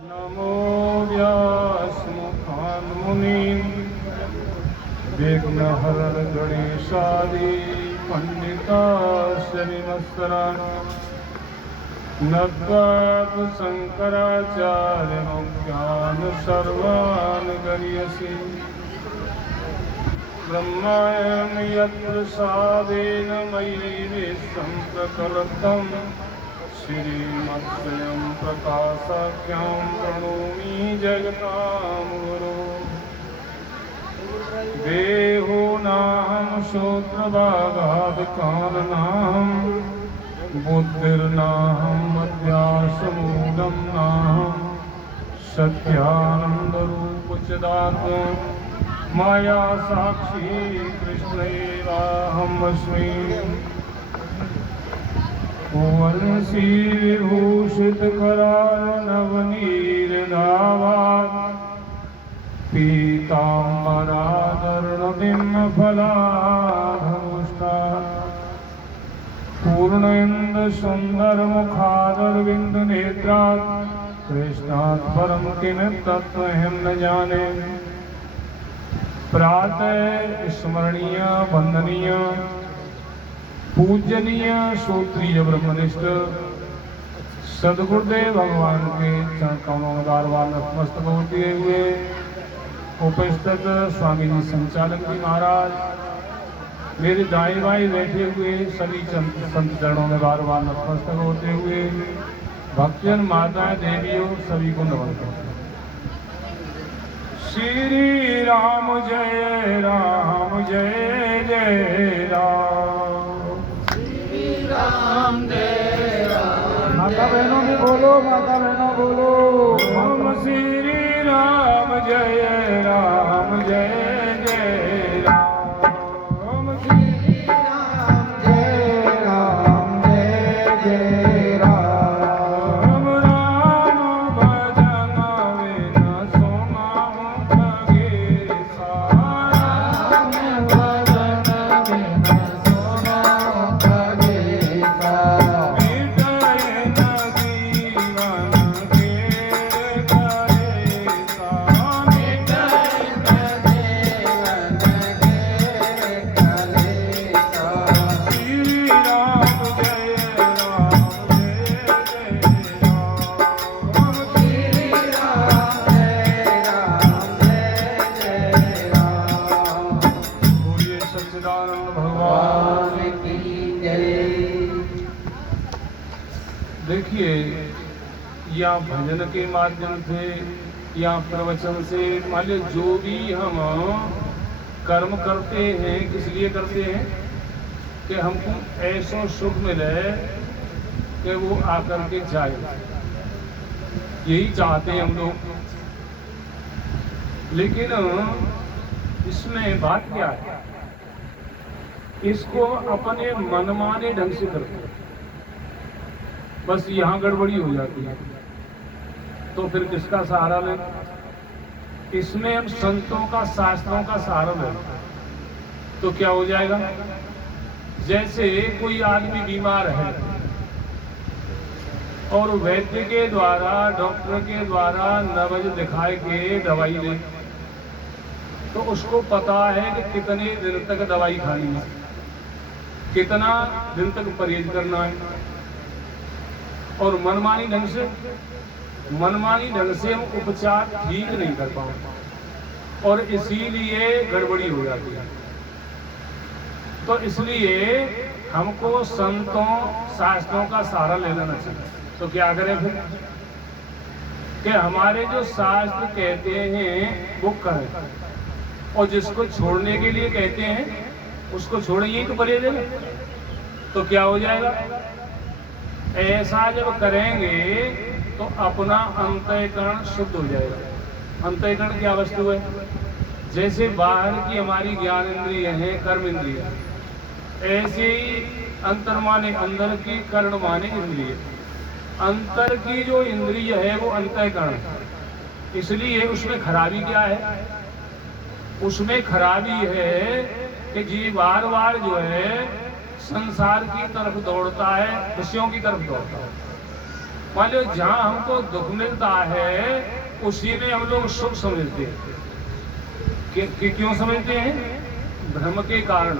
नमो व्यासमुखान्मुनिं विघ्नहरण गणेशादि पंडिताश्चर्यमस्तरान् नत्वात् शङ्कराचार्यमुख्यान् सर्वान् गरीयसि ब्रह्मायण यत्प्रसादेन मयि विश्वं प्रकल्पितम् श्रीमत्स्वयं प्रकाशाख्यं प्रणोमि जगतां गुरो देहो नाहं श्रोत्रभागात् कालनाहं बुद्धिर्नाहं मध्यासमूलं नाहं सत्यानन्दरूपचदात्मा माया साक्षी कृष्णैवाहमस्मि वंशी विभूषितकरार्णवनीरदावात् पीताम्बरादर्णबिम्बफलाधमुष्टात् पूर्णेन्दुसुन्दरमुखादरविन्दनेत्रात् कृष्णात् परं किं तत्त्वं न जाने। प्रातः स्मरणीय वंदनीय पूजनीय श्रोत्रिय ब्रह्मनिष्ठ सदगुरुदेव भगवान के चरण कमलों में बार-बार नतमस्तक होते हुए उपस्थित स्वामी जी संचालक जी महाराज, मेरे दाएं बाएं बैठे हुए सभी संत चरणों में बार-बार नतमस्तक होते हुए भक्तजन माताएं देवियों सभी को नमन करते हैं। श्री राम जय जय राम। राम जय राम। माता बहनों भी बोलो, माता बहनों बोलो। ओम श्री राम जय जय राम। ओम श्री राम जय जय राम। राम भजन बिन सोनाहु खगेसा। राम भजन बिन सोनाहु खगेसा। मिटाए न जीवन केर कलेसा। मिटाए न जीवन केर कलेसा। श्री राम जय राम श्री राम जय राम। बोलिए सच्चिदानंद भगवान। भगवान की जय। देखिए, या भजन के माध्यम से या प्रवचन से, मान लीजिए जो भी हम कर्म करते हैं किस लिए करते हैं कि हमको ऐसा सुख मिले कि वो आकर के जाए, यही चाहते हैं हम लोग। लेकिन इसमें बात क्या है, इसको अपने मनमाने ढंग से करते हैं, बस यहाँ गड़बड़ी हो जाती है। तो फिर किसका सहारा लें? इसमें हम संतों का शास्त्रों का सहारा लें तो क्या हो जाएगा? जैसे कोई आदमी बीमार है और वैद्य के द्वारा, डॉक्टर के द्वारा नवज दिखाए के दवाई ले, तो उसको पता है कि कितने दिन तक दवाई खानी है, कितना दिन तक परहेज करना है। और मनमानी ढंग से हम उपचार ठीक नहीं कर पाते और इसीलिए गड़बड़ी हो जाती है। तो इसलिए हमको संतों शास्त्रों का सहारा ले लेना चाहिए। तो क्या करें फिर कि हमारे जो शास्त्र कहते हैं वो करें, और जिसको छोड़ने के लिए कहते हैं उसको छोड़ेंगे तो परहेज है। तो क्या हो जाएगा? ऐसा जब करेंगे तो अपना अंतःकरण शुद्ध हो जाएगा। अंतःकरण क्या वस्तु है? जैसे बाहर की हमारी ज्ञान इंद्रिय है, कर्म इंद्रिय, ऐसे ही अंतर माने अंदर की, कर्ण माने इंद्रिय। अंतर की जो इंद्रिय है वो अंतःकरण है। इसलिए उसमें खराबी क्या है? उसमें खराबी है कि जीव बार बार जो है संसार की तरफ दौड़ता है, विषयों की तरफ दौड़ता है। मान लो जहाँ हमको दुख मिलता है उसी में हम लोग सुख समझते हैं। क्यों समझते हैं? भ्रम के कारण,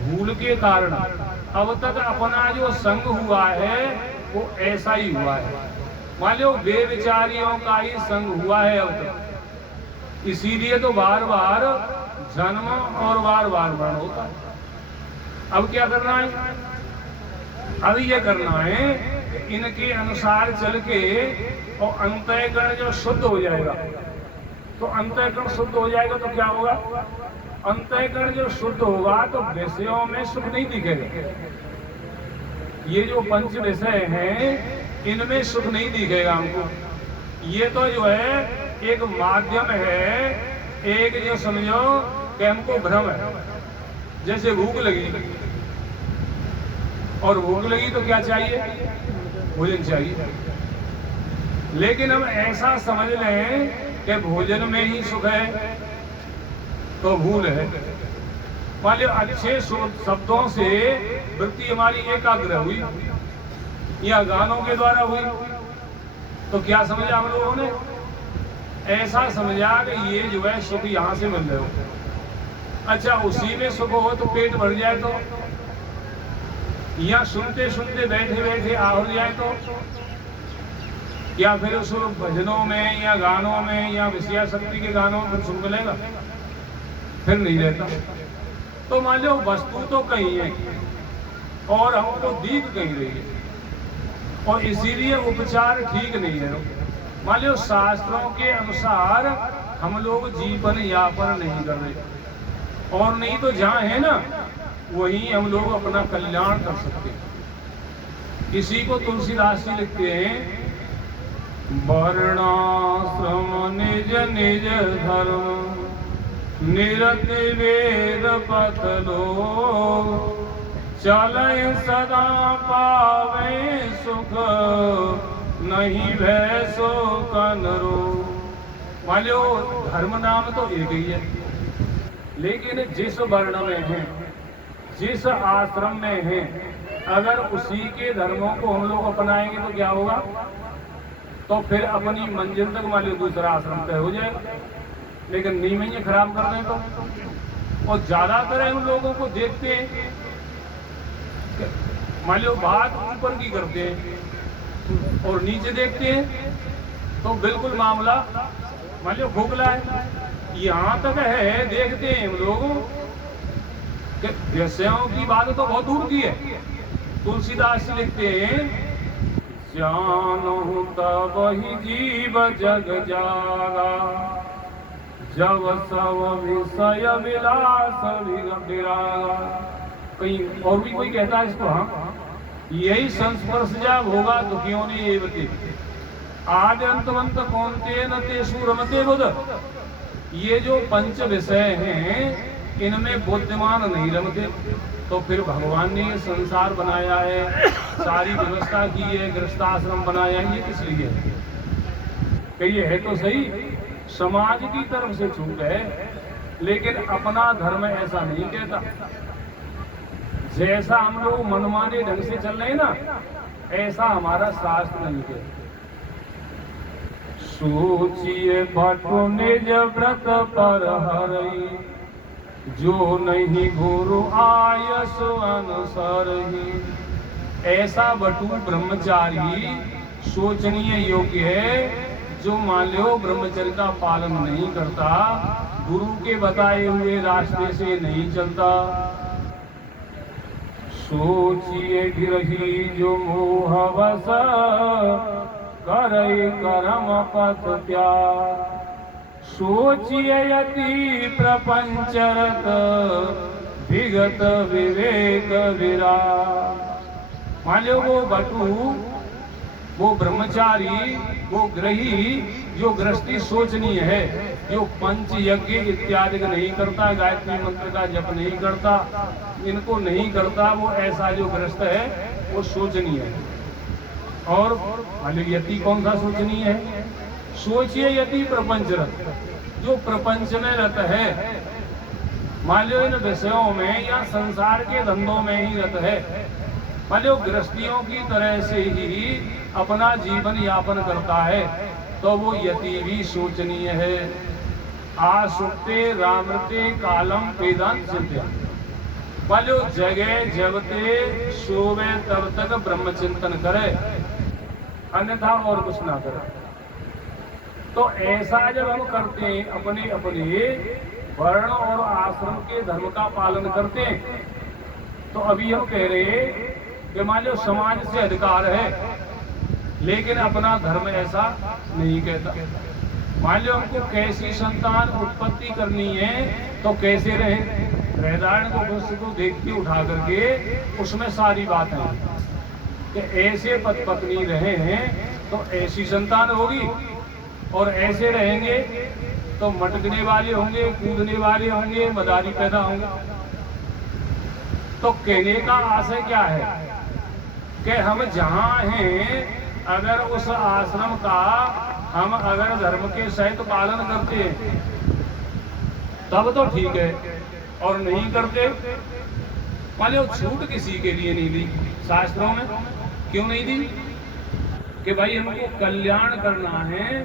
भूल के कारण। अब तक अपना जो संग हुआ है वो ऐसा ही हुआ है। मान लो बेविचारियों का ही संग हुआ है अब तक, इसीलिए तो बार बार जन्म और बार बार मरण होता है। अब क्या करना है? अब ये करना है कि इनके अनुसार चल के और अंतःकरण जो शुद्ध हो जाएगा, तो अंतःकरण शुद्ध हो जाएगा तो क्या होगा? अंतःकरण जो शुद्ध होगा तो विषयों में सुख नहीं दिखेगा। ये जो पंच विषय हैं इनमें सुख नहीं दिखेगा हमको। ये तो जो है एक माध्यम है, एक जो समझो कि हमको भ्रम है। जैसे भूख लगी, और भूख लगी तो क्या चाहिए? भोजन चाहिए। लेकिन हम ऐसा समझ लें कि भोजन में ही सुख है तो भूल है। मान लो अच्छे शब्दों से वृत्ति हमारी एकाग्र हुई या गानों के द्वारा हुई, तो क्या समझा हम लोगों ने? ऐसा समझा कि ये जो है सुख यहाँ से मिल रहे हो। अच्छा, उसी में सुख हो तो पेट भर जाए तो, या सुनते सुनते बैठे बैठे आहुर जाए तो, या फिर उस भजनों में या गानों में या विषया शक्ति के गानों में सुख मिलेगा? फिर नहीं रहता। तो मान लो वस्तु तो कहीं है और हमको दीख कहीं रही है, और इसीलिए उपचार ठीक नहीं है। मान लो शास्त्रों के अनुसार हम लोग जीवन यापन नहीं कर रहे, और नहीं तो जहाँ है ना वहीं हम लोग अपना कल्याण कर सकते हैं। किसी को तुलसीदास जी लिखते हैं, वर्णाश्रम निज निज धर्म निरत वेद पथ लो, चले सदा पावे सुख नहीं भय सो कनरो। मान लो धर्म नाम तो एक ही है, लेकिन जिस वर्ण में है, जिस आश्रम में है, अगर उसी के धर्मों को हम लोग अपनाएंगे तो क्या होगा? तो फिर अपनी मंजिल तक मान लो दूसरा आश्रम तय हो जाएगा। लेकिन नींवें खराब कर दें तो, और ज्यादातर हम लोगों को देखते हैं मान लो बात ऊपर की करते हैं और नीचे देखते हैं तो बिल्कुल मामला मान लो खोखला है। यहाँ तक है, देखते हैं हम लोग कि विषयों की बात तो बहुत दूर की है। तुलसीदास लिखते हैं, जानहु तब ही जीव जग जागा, जब सब विषय विलास विरागा। कहीं और भी कोई कहता है इसको, हाँ, यही संस्पर्श जब होगा दुखियों ने ये बते आदि अंतवंत कौनते न ते सूरमते बुध। ये जो पंच विषय हैं इनमें बुद्धिमान नहीं रमते। तो फिर भगवान ने ये संसार बनाया है, सारी व्यवस्था की है, गृहस्थाश्रम बनाया है, ये किस लिए है? कहिए, है तो सही समाज की तरफ से छूट है, लेकिन अपना धर्म ऐसा नहीं कहता। जैसा हम लोग मनमाने ढंग से चल रहे हैं ना, ऐसा हमारा शास्त्र नहीं कहता। सोचिए भट्टो निज व्रत पर हरई, जो नहीं गुरु आयस अनुसरही। ऐसा बटू ब्रह्मचारी सोचनीय योग्य है जो मान लो ब्रह्मचर्य का पालन नहीं करता, गुरु के बताए हुए रास्ते से नहीं चलता। सोचिए गिरही जो मोहवश, करई कर्म पथ त्याग। सोचिए यति प्रपंचरत, विगत विवेक विराग। मान लो वो बटू, वो ब्रह्मचारी, वो ग्रही जो गृहस्थी सोचनीय है, जो पंच यज्ञ इत्यादि का नहीं करता, गायत्री मंत्र का जप नहीं करता, इनको नहीं करता, वो ऐसा जो गृहस्थ है वो सोचनीय है। और यति कौन सा सोचनीय है? सोचिए यति प्रपंच रत, जो प्रपंच में रत है, मान लो इन विषयों में या संसार के धंधों में ही रत है, मान लो गृहस्थियों की तरह से ही अपना जीवन यापन करता है तो वो यति भी शोचनीय है। आसुप्ते रामृते कालम वेदांत सिद्ध्या। मान लो जगह जबते सोवे तब तक ब्रह्म चिंतन करे, अन्यथा और कुछ ना करे। तो ऐसा जब हम करते हैं, अपने अपने वर्ण और आश्रम के धर्म का पालन करते हैं, तो अभी हम कह रहे हैं कि मान लो समाज से अधिकार है लेकिन अपना धर्म ऐसा नहीं कहता। मान लो हमको कैसी संतान उत्पत्ति करनी है तो कैसे रहे, वृहदारण्य को पुस्तक को देख के उठा करके उसमें सारी बातें हैं कि ऐसे पति पत्नी रहे हैं तो ऐसी संतान होगी, और ऐसे रहेंगे तो मटकने वाले होंगे, कूदने वाले होंगे, मदारी पैदा होंगे। तो कहने का आशय क्या है कि हम जहाँ हैं, अगर उस आश्रम का हम अगर धर्म के सहित पालन करते हैं तब तो ठीक है, और नहीं करते, मान लो छूट किसी के लिए नहीं दी शास्त्रों में। क्यों नहीं दी? कि भाई हमको कल्याण करना है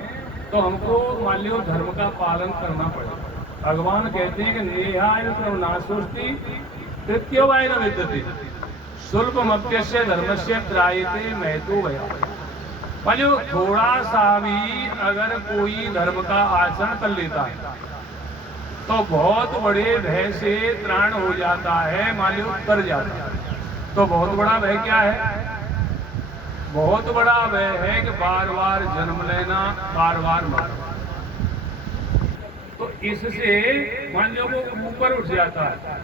तो हमको मान लो धर्म का पालन करना पड़ेगा। भगवान कहते हैं कि नेहाय नाशोस्ति तृतीय वाय न विद्यते शुल्पमप्यस्य धर्मस्य त्रायते महतो भया। मान लो थोड़ा सा भी अगर कोई धर्म का आचरण कर लेता है तो बहुत बड़े भय से त्राण हो जाता है, मान लो कर जाता है। तो बहुत बड़ा भय क्या है? बहुत बड़ा भय है कि बार बार जन्म लेना, बार बार मरना। तो इससे मान लो वो ऊपर उठ जाता है।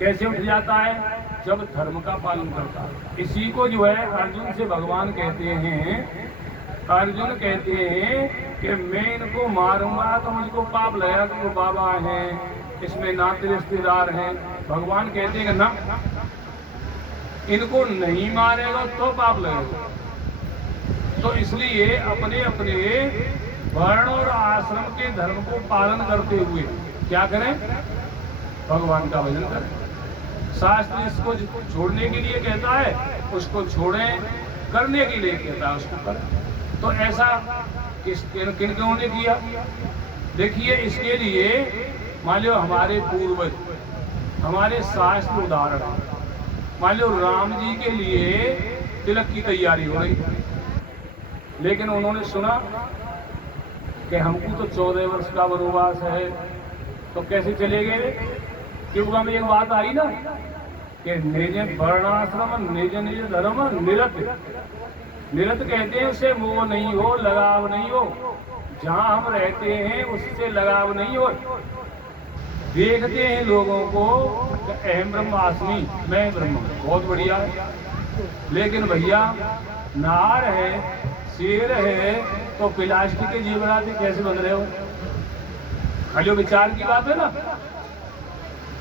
कैसे उठ जाता है? जब धर्म का पालन करता है। इसी को जो है अर्जुन से भगवान कहते हैं, अर्जुन कहते हैं कि मैं इनको मारूंगा तो मुझको पाप लगेगा कि वो बाबा हैं, इसमें नाते रिश्तेदार हैं। भगवान कहते हैं कि ना, इनको नहीं मारेगा तो पाप लगेगा। तो इसलिए अपने अपने वर्ण और आश्रम के धर्म को पालन करते हुए क्या करें? भगवान का भजन करें। शास्त्र इसको छोड़ने के लिए कहता है, उसको छोड़ें, करने के लिए कहता है उसको करें। तो ऐसा किन किनों ने किया? देखिए, इसके लिए मान लो हमारे पूर्वज, हमारे शास्त्र उदाहरण, मान लो राम जी के लिए तिलक की तैयारी हो रही, लेकिन उन्होंने सुना कि हमको तो 14 वर्ष का वनवास है, तो कैसे चले गए? क्योंकि हमें एक बात आई ना कि निज वर्णाश्रम निज निज धर्म निरत। निरत कहते हैं उसे मोह नहीं हो, लगाव नहीं हो, जहाँ हम रहते हैं उससे लगाव नहीं हो। देखते हैं लोगों को कि अहम ब्रह्मास्मि, मैं ब्रह्म, बहुत बढ़िया है, लेकिन भैया नार है, शेर है, तो प्लास्टिक के जीवराते कैसे बन रहे हो? खाली विचार की बात है ना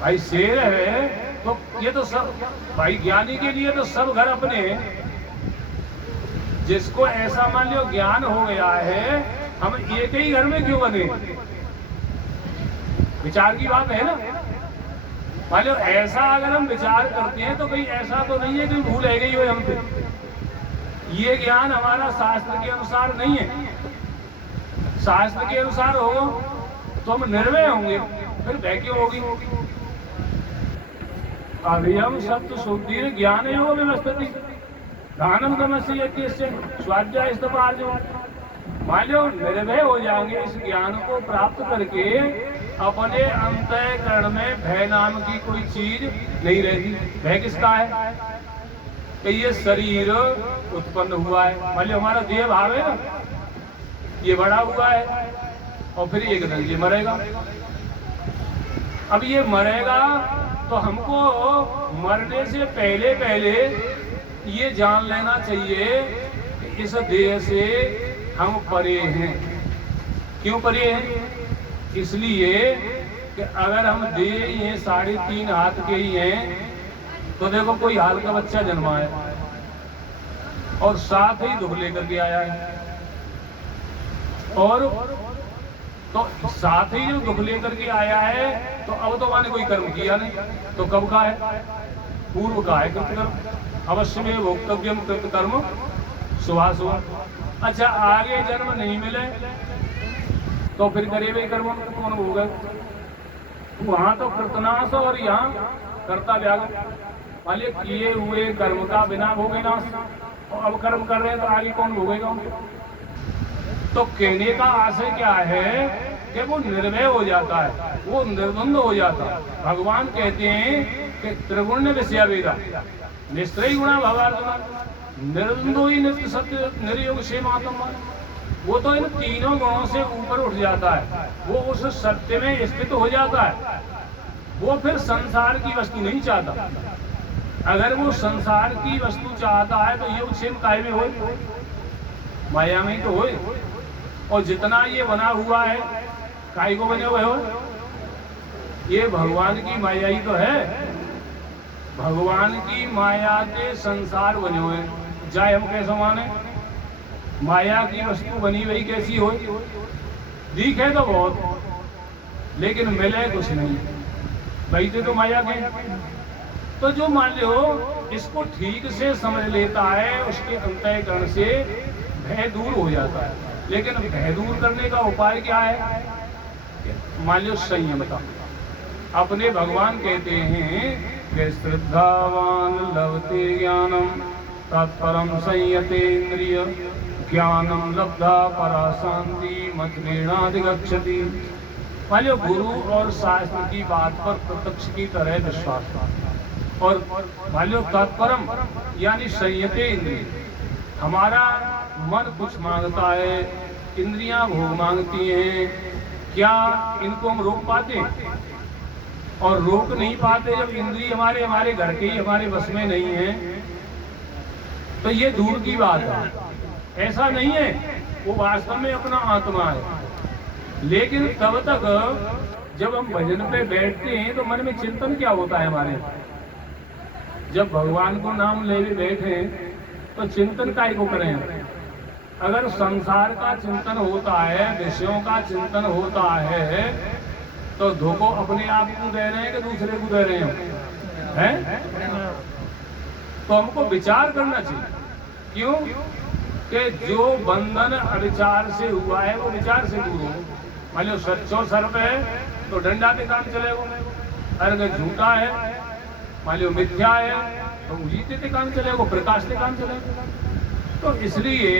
भाई। शेर है तो ये तो सब भाई, ज्ञानी के लिए तो सब घर अपने हैं। जिसको ऐसा मान लो ज्ञान हो गया है, हम एक ही घर में क्यों बने? विचार की बात है ना। मान लो ऐसा अगर हम विचार करते हैं तो कहीं ऐसा तो नहीं है कि भूल रह गई हो हमसे। ये ज्ञान हमारा शास्त्र के अनुसार नहीं है। शास्त्र के अनुसार हो तो हम निर्भय होंगे, फिर भय क्यों होगी? अभियम सत्य शुद्धि ज्ञान योग व्यवस्थिति दानम तमस्य स्वाध्याय स्तपार्जो। मान लो निर्भय हो जाएंगे, इस ज्ञान को प्राप्त करके अपने अंतःकरण में भय नाम की कोई चीज नहीं रहती। भय किसका है? कि ये शरीर उत्पन्न हुआ है, मान लो हमारा देह भाव है ना, ये बड़ा हुआ है और फिर एक दिन ये मरेगा। अब ये मरेगा तो हमको मरने से पहले पहले ये जान लेना चाहिए कि इस देह से हम परे हैं। क्यों परे हैं? इसलिए कि अगर हम देह ही हैं, 3.5 हाथ के ही हैं, तो देखो कोई हाल का बच्चा जन्मा है और साथ ही दुख लेकर के आया है, और तो साथ ही जो दुख लेकर के आया है तो अब तो मैंने कोई कर्म किया नहीं, तो कब का है? पूर्व का है कृतकर्म, अवश्य में भोक्तव्यम कृतकर्म शुभाशुभ। अच्छा आगे जन्म नहीं मिले तो फिर करे हुए कर्म कौन होगा? वहां तो कृतनाश और यहाँ कर्ता व्याग। मान लीजिए किए हुए कर्म का बिना भोगे नाश, और अब कर्म कर रहे हैं तो आगे कौन भोगेगा उनको? तो कहने का आशय क्या है कि वो निर्भय हो जाता है, वो निर्द्वंद हो जाता है। भगवान कहते हैं कि त्रिगुण विषय वेदा निश्चय गुणा भवार्जुन निर्द्वंदो ही नित्य सत्य निर्योग से मातम। वो तो इन तीनों गुणों से ऊपर उठ जाता है, वो उस सत्य में स्थित हो जाता है। वो फिर संसार की वस्तु नहीं चाहता। अगर वो संसार की वस्तु चाहता है तो योग क्षेम काय में हो, माया में तो होए। और जितना ये बना हुआ है काय को बने हुए हो, ये भगवान की माया ही तो है। भगवान की माया के संसार बने हुए, जाए हम कैसे माने? माया की वस्तु बनी हुई कैसी हो? दिखे तो बहुत, लेकिन मिले कुछ नहीं, बैठे तो माया के। तो जो मान लो इसको ठीक से समझ लेता है, उसके अंतःकरण से भय दूर हो जाता है। लेकिन भय दूर करने का उपाय क्या है? मान लो संयमता। अपने भगवान कहते हैं कि श्रद्धावान लभते ज्ञानम तत्परम संयतेन्द्रिय ज्ञानम लब्धा परा शांति मत्रेणाधिगच्छति। मान लो गुरु और शास्त्र की बात पर प्रत्यक्ष की तरह विश्वास, और मान लो तत्परम यानी संयते इंद्रिय। हमारा मन कुछ मांगता है, इंद्रियां भोग मांगती हैं, क्या इनको हम रोक पाते? और रोक नहीं पाते जब इंद्रिय हमारे घर के ही हमारे बस में नहीं है, तो ये दूर की बात है। ऐसा नहीं है, वो वास्तव में अपना आत्मा है। लेकिन तब तक जब हम भजन पे बैठते हैं तो मन में चिंतन क्या होता है हमारे? जब भगवान को नाम ले बैठे तो चिंतन काय को करें? अगर संसार का चिंतन होता है, विषयों का चिंतन होता है, तो धोखो अपने आप को दे रहे हैं कि दूसरे को दे रहे हैं? तो हमको विचार करना चाहिए। क्यों? कि जो बंधन अविचार से हुआ है वो विचार से दूर हो। मान लो सच्चो सर्प है तो डंडा पे काम चलेगा, अगर झूठा है मान लो मिथ्या है तो उजीते पे काम चलेगा, प्रकाश पे काम चलेगा। तो इसलिए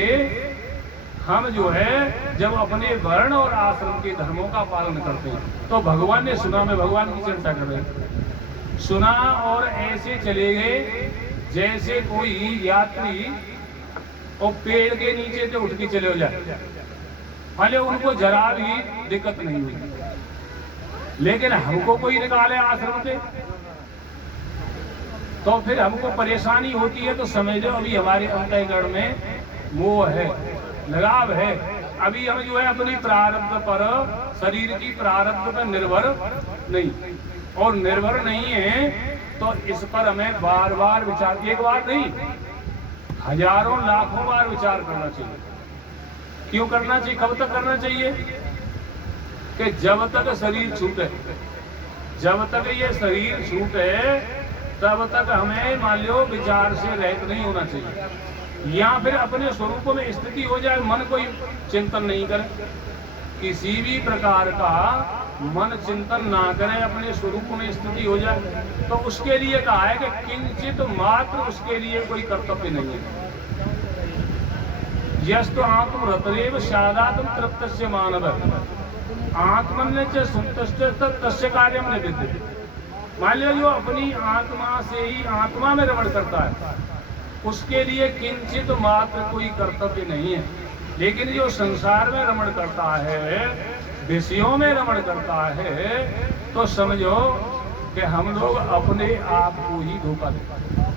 हम जो है जब अपने वर्ण और आश्रम के धर्मों का पालन करते हैं तो भगवान ने सुना, में भगवान की चर्चा कर रहे सुना और ऐसे चले गए जैसे कोई यात्री और पेड़ के नीचे से उठ के चले हो जाए, मान लो उनको जरा भी दिक्कत नहीं हुई। लेकिन हमको कोई निकाले आश्रम से तो फिर हमको परेशानी होती है। तो समझो अभी हमारे अंतःकरण में मोह है, लगाव है। अभी हम जो है अपनी प्रारब्ध पर, शरीर की प्रारब्ध पर निर्भर नहीं, और निर्भर नहीं है तो इस पर हमें बार बार विचार, एक बार नहीं हजारों लाखों बार विचार करना चाहिए। क्यों करना चाहिए? कब तक करना चाहिए? कि जब तक शरीर छूटे, जब तक ये शरीर छूटे तब तक हमें मान लो विचार से रहित नहीं होना चाहिए, या फिर अपने स्वरूप में स्थिति हो जाए, मन कोई चिंतन नहीं करे, किसी भी प्रकार का मन चिंतन ना करे, अपने स्वरूप में स्थिति हो जाए। तो उसके लिए कहा है कि किंचित मात्र उसके लिए कोई कर्तव्य नहीं है। यस्तु आत्मरतरेव स्यादात्म तृप्तस्य मानव आत्मन्य च संतुष्ट तस्य कार्यम न विद्यते। मान लो जो अपनी आत्मा से ही आत्मा में रमण करता है उसके लिए किंचित मात्र कोई कर्तव्य नहीं है। लेकिन जो संसार में रमण करता है, विषयों में रमण करता है, तो समझो कि हम लोग अपने आप को ही धोखा देते हैं।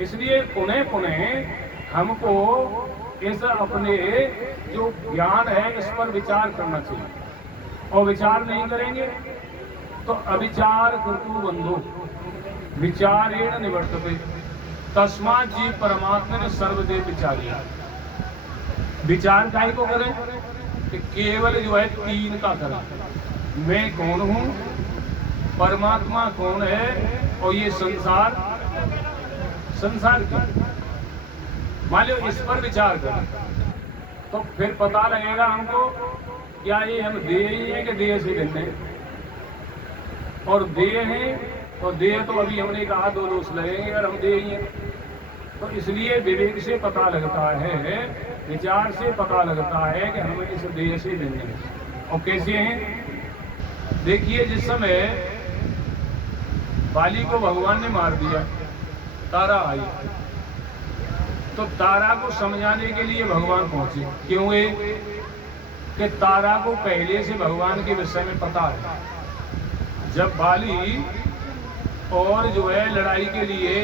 इसलिए पुनः पुनः हमको इस अपने जो ज्ञान है इस पर विचार करना चाहिए, और विचार नहीं करेंगे तो अविचार कर्तु बंधु विचारेण निवर्तते तस्मात् जीव परमात्मा ने सर्वदेव विचारिया। विचार काहे को करें? कि केवल जो है तीन का करें, मैं कौन हूँ, परमात्मा कौन है, और ये संसार संसार की। मान लो इस पर विचार करें तो फिर पता लगेगा हमको क्या ये हम देह ही है कि देह से भिन्न है। और देह है और देह तो अभी हमने कहा दो दोष लगेंगे अगर हम देह ही हैं। तो इसलिए विवेक से पता लगता है, विचार से पता लगता है कि हम इस देह से भिन्न हैं। और कैसे हैं? देखिए, जिस समय बाली को भगवान ने मार दिया, तारा आई, तो तारा को समझाने के लिए भगवान पहुंचे। क्यों? कि तारा को पहले से भगवान के विषय में पता है। जब बाली और जो है लड़ाई के लिए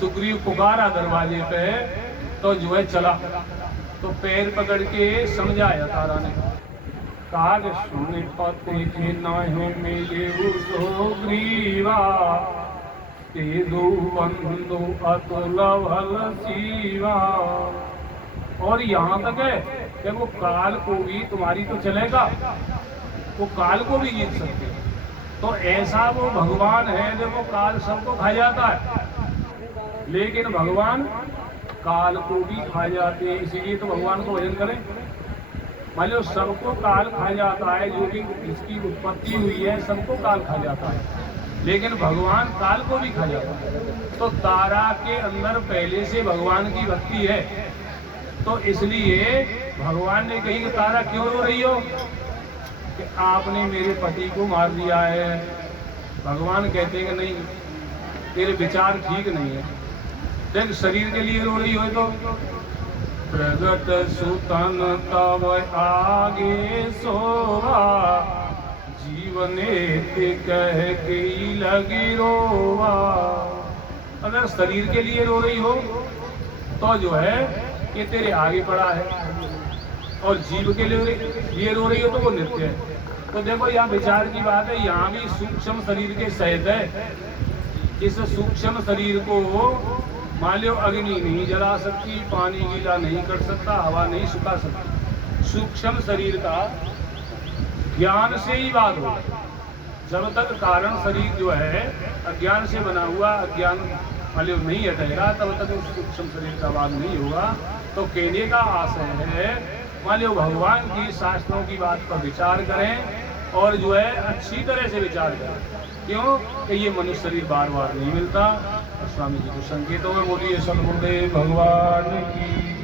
सुग्रीव पुकारा दरवाजे पे, तो जो है चला, तो पैर पकड़ के समझाया तारा ने। कहा कि सुन पते के नाहे मिले सुग्रीवा, तेदु बंधु अतुल भल सीवा। और यहाँ तक है कि वो काल को भी, तुम्हारी तो चलेगा, वो काल को भी जीत सकते हैं। तो ऐसा वो भगवान है, देखो काल सबको खा जाता है, लेकिन भगवान काल को भी खा जाते हैं। इसीलिए तो भगवान को भजन करें। मान लो सबको काल खा जाता है, जो भी इसकी उत्पत्ति हुई है सबको काल खा जाता है, लेकिन भगवान काल को भी खा जाता है। तो तारा के अंदर पहले से भगवान की भक्ति है, तो इसलिए भगवान ने कही कि तारा क्यों रो रही हो कि आपने मेरे पति को मार दिया है। भगवान कहते हैं कि नहीं, तेरे विचार ठीक नहीं है। देख, शरीर के लिए रो रही हो तो प्रगट सुतन तब आगे सोवा, जीवने ते कह के लगी रोवा। अगर शरीर के लिए रो रही हो तो जो है कि तेरे आगे पड़ा है, और जीव के लिए रो रही हो तो वो नित्य है। तो देखो, यहाँ विचार की बात है, यहाँ भी सूक्ष्म शरीर के सहित है। इस सूक्ष्म शरीर को मान लो अग्नि नहीं जला सकती, पानी गीला नहीं कर सकता, हवा नहीं सुखा सकती। सूक्ष्म शरीर का ज्ञान से ही बात हो। जब तक कारण शरीर जो है अज्ञान से बना हुआ, अज्ञान मान लो नहीं हटेगा, तब तक उस सूक्ष्म शरीर का बात नहीं होगा। तो कहने का आशय है, मान लो भगवान की शास्त्रों की बात पर विचार करें और जो है अच्छी तरह से विचार करें। क्यों कि ये मनुष्य शरीर बार बार नहीं मिलता। और स्वामी जी को संकेतों में बोलिए सद्गुरुदेव भगवान की